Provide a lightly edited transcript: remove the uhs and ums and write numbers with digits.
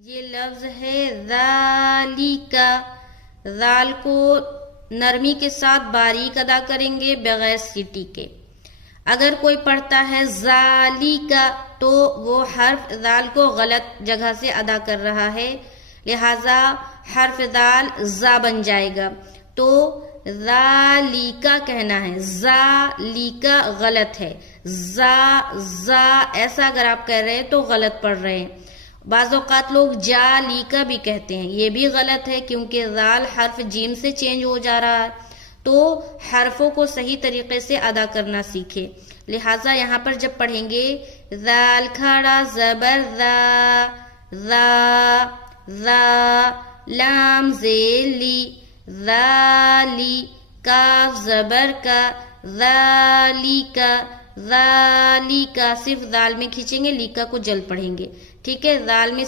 یہ لفظ ہے ذالکا، ذال کو نرمی کے ساتھ باریک ادا کریں گے بغیر سیٹی کے۔ اگر کوئی پڑھتا ہے ذالکا تو وہ حرف ذال کو غلط جگہ سے ادا کر رہا ہے، لہذا حرف ذال زا بن جائے گا، تو ذالکا کہنا ہے، ذالکا غلط ہے، زا ایسا اگر آپ کہہ رہے ہیں تو غلط پڑھ رہے ہیں۔ بعض اوقات لوگ جالیکا بھی کہتے ہیں، یہ بھی غلط ہے کیونکہ ذال حرف جیم سے چینج ہو جا رہا ہے، تو حرفوں کو صحیح طریقے سے ادا کرنا سیکھے۔ لہٰذا یہاں پر جب پڑھیں گے ذال کھڑا زبر ذا، لام زیر لی، ذالی، کاف زبر کا، ذالیکا، ذالیکا، صرف ذال میں کھینچیں گے، لیکا کو جلد پڑھیں گے، ٹھیک ہے۔ ذال میں